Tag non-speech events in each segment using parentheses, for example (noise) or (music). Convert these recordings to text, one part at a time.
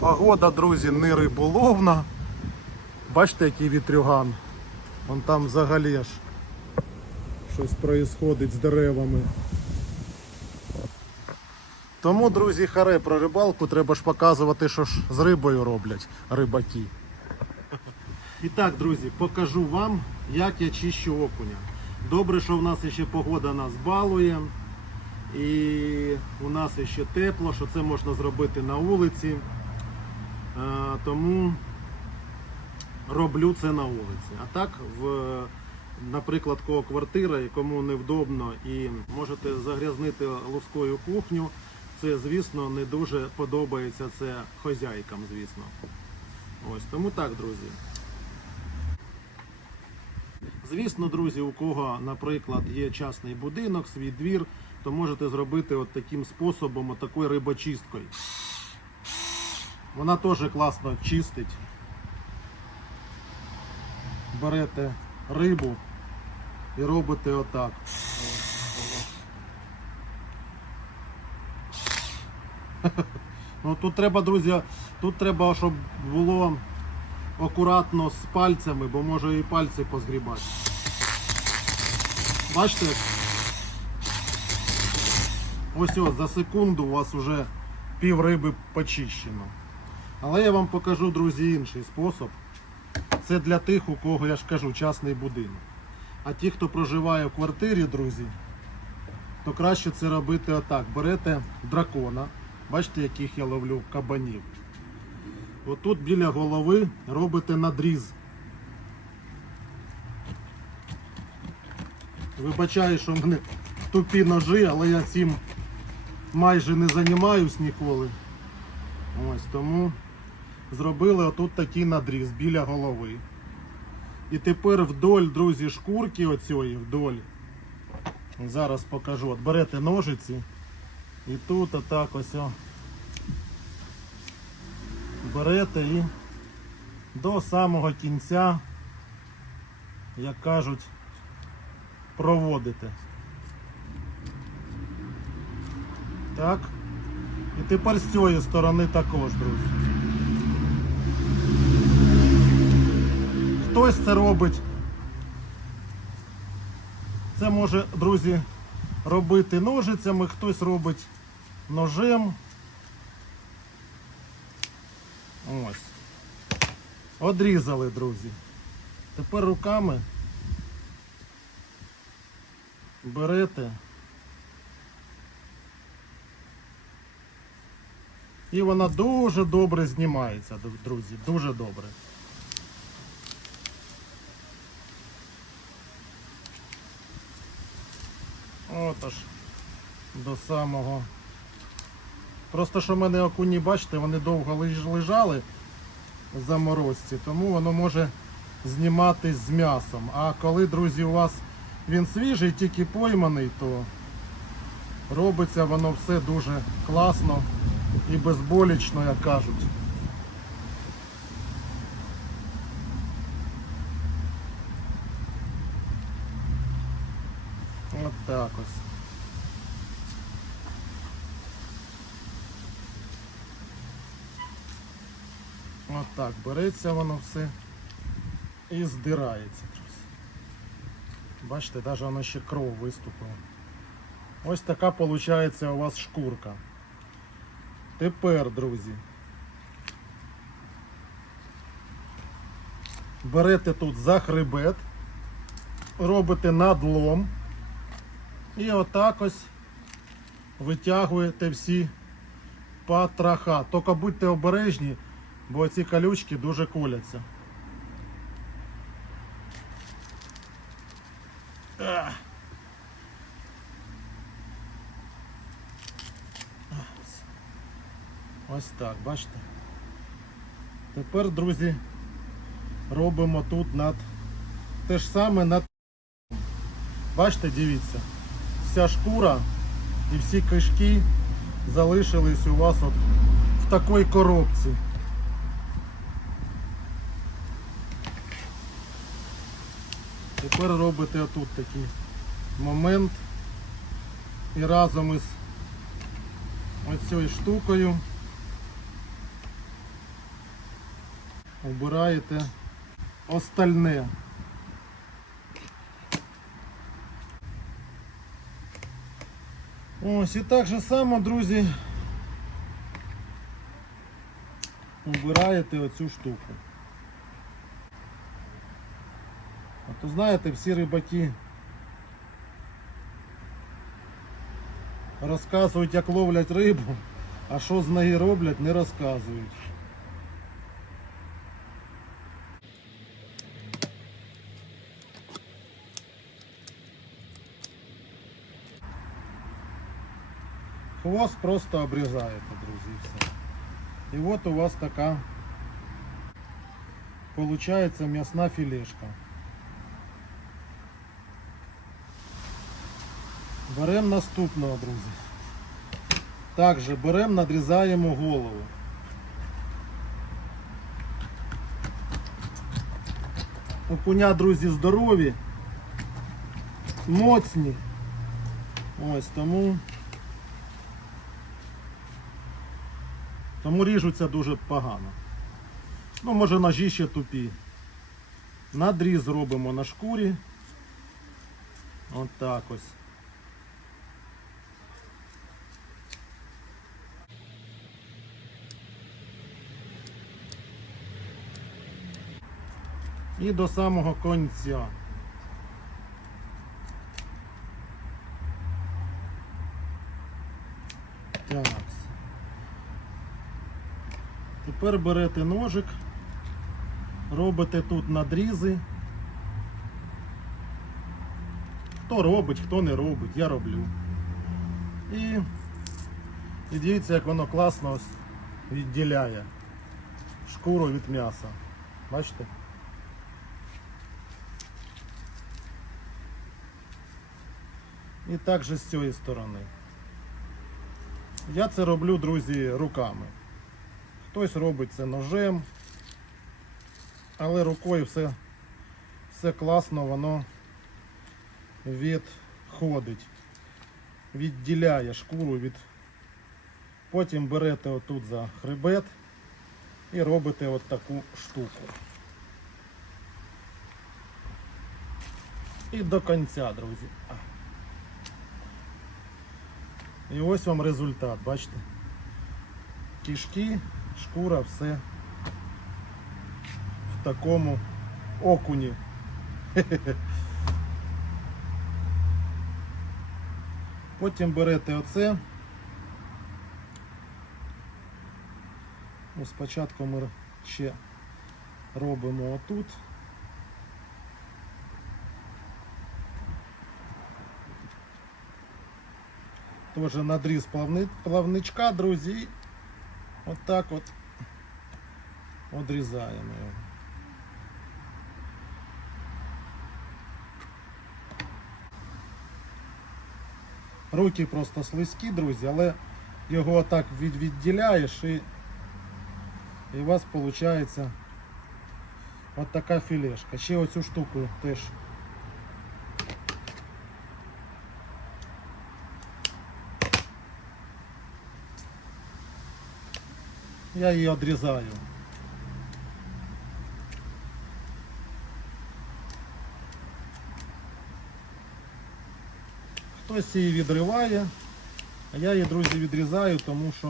Погода, друзі, не риболовна. Бачите, який вітрюган. Вон там взагалі аж щось происходить з деревами. Тому, друзі, харе про рибалку треба ж показувати, що ж з рибою роблять рибаки. І так, друзі, покажу вам, як я чищу окуня. Добре, що в нас ще погода нас балує. І у нас ще тепло, що це можна зробити на вулиці. Е, Тому роблю це на вулиці. А так, в, наприклад, кого квартира, і кому невдобно і можете загрязнити лускою кухню. Це, звісно, не дуже подобається це хозяйкам, звісно. Ось тому так, друзі. Звісно, друзі, у кого, наприклад, є частний будинок, свій двір, то можете зробити от таким способом, от такою рибочисткою. Вона теж класно чистить. Берете рибу і робите отак. (laughs) Ну тут треба, друзі, тут треба, щоб було акуратно з пальцями, бо може і пальці позгрібати. Бачите? Ось ось за секунду у вас вже пів риби почищено. Але я вам покажу, друзі, інший спосіб. Це для тих, у кого, я ж кажу, частний будинок. А ті, хто проживає в квартирі, друзі, то краще це робити отак. Берете дракона. Бачите, яких я ловлю кабанів. Отут біля голови робите надріз. Вибачаю, що в мене тупі ножи, але я цим майже не займаюсь ніколи. Ось тому зробили отут такий надріз біля голови. І тепер вдоль, друзі, шкурки оцієї вдоль. Зараз покажу. От берете ножиці і тут отак ось. О, берете і до самого кінця, як кажуть, проводите. Так. І тепер з цієї сторони також, друзі. Хтось це робить. Це може, друзі, робити ножицями, хтось робить ножем. Ось. Одрізали, друзі. Тепер руками берете. І вона дуже добре знімається, друзі, дуже добре. Отож, до самого. Просто що в мене окуні, бачите, вони довго лежали в заморозці, тому воно може зніматись з м'ясом. А коли, друзі, у вас він свіжий, тільки пойманий, то робиться воно все дуже класно і безболічно, як кажуть. От так ось. От так береться воно все і здирається. Бачите, навіть воно ще кров виступила. Ось така виходить у вас шкурка. Тепер, друзі, берете тут за хребет, робите надлом і отак ось витягуєте всі патраха. Тільки будьте обережні, бо ці колючки дуже коляться. Ось так, бачите? Тепер, друзі, робимо тут над те ж саме над. Бачите, дивіться, вся шкура і всі кишки залишились у вас от в такій коробці. Тепер робите отут такий момент і разом із оцією штукою убираєте остальне. Ось і так же само, друзі, убираєте оцю штуку. А то знаєте, всі рибаки розказують, як ловлять рибу, а що з неї роблять, не розказують. Хвост просто обрізаєте, друзі, все. І от у вас така получається м'ясна філешка. Беремо наступного, друзі. Також беремо, надрізаємо голову. Окуня, друзі, здорові, моцні. Ось тому. Тому ріжуться дуже погано. Ну, може ножі ще тупі. Надріз робимо на шкурі. От так ось. І до самого кінця. Так. Тепер берете ножик, робите тут надрізи. Хто робить, хто не робить, я роблю. І, і дивіться, як воно класно відділяє шкуру від м'яса. Бачите? І так же з цієї сторони. Я це роблю, друзі, руками. Хтось робить це ножем, але рукою все, все класно, воно відходить, відділяє шкуру від. Потім берете отут за хребет і робите от таку штуку. І до кінця, друзі. І ось вам результат, бачите? Кішки, шкура, все в такому окуні. (laughs) Потім берете оце. Ну, спочатку ми ще робимо отут. Теж надріз плавничка, друзі. От так от одрізаємо його. Руки просто слизькі, друзі, але його отак від, відділяєш і, і у вас виходить от така філешка. Ще оцю штуку теж. Я її одрізаю. Хтось її відриває, а я її, друзі, відрізаю, тому що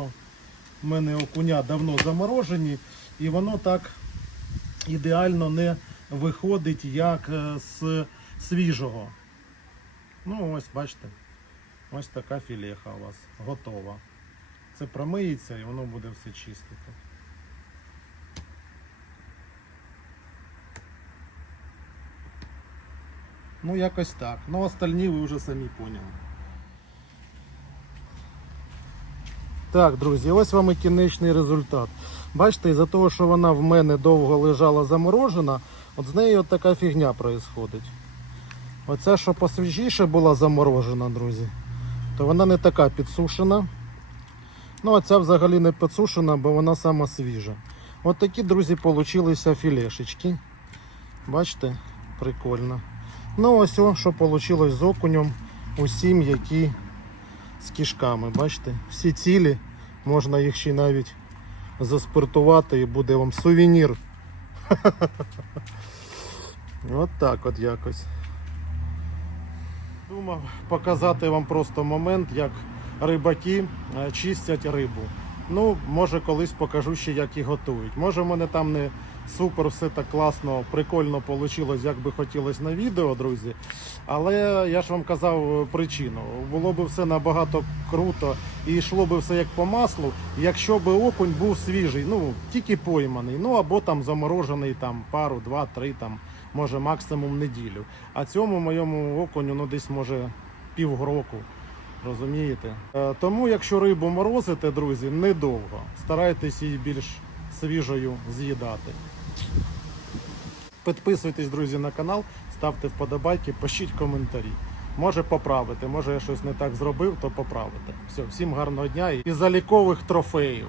в мене окуня давно заморожені і воно так ідеально не виходить, як е, з свіжого. Ну ось, бачите, ось така філеха у вас готова. Це промиється і воно буде все чистити. Ну, якось так. Ну, остальні ви вже самі поняли. Так, друзі, ось вам і кінечний результат. Бачите, із-за того, що вона в мене довго лежала заморожена, от з нею от така фігня відбувається. Оця, що посвіжіше була заморожена, друзі, то вона не така підсушена. Ну, а ця взагалі не підсушена, бо вона сама свіжа. От такі, друзі, получилися філешечки. Бачите, прикольно. Ну, ось о, що вийшло з окунем усім, які з кішками. Бачите, всі цілі, можна їх ще навіть заспиртувати і буде вам сувенір (laughs) От так от якось. Думав показати вам просто момент, як рибаки е, чистять рибу. Ну, може, колись покажу ще, як і готують. Може, в мене там не супер все так класно, прикольно вийшло, як би хотілося на відео, друзі. Але я ж вам казав е, причину. Було б все набагато круто і йшло б все як по маслу, якщо б окунь був свіжий, ну тільки пойманий, ну або там заморожений там пару, два, три, там, може максимум неділю. А цьому моєму окуню ну десь може півроку. Розумієте? Е, Тому, якщо рибу морозите, друзі, недовго. Старайтесь її більш свіжою з'їдати. Підписуйтесь, друзі, на канал, ставте вподобайки, пишіть коментарі. Може поправити, може я щось не так зробив, то поправите. Все, всім гарного дня і залікових трофеїв.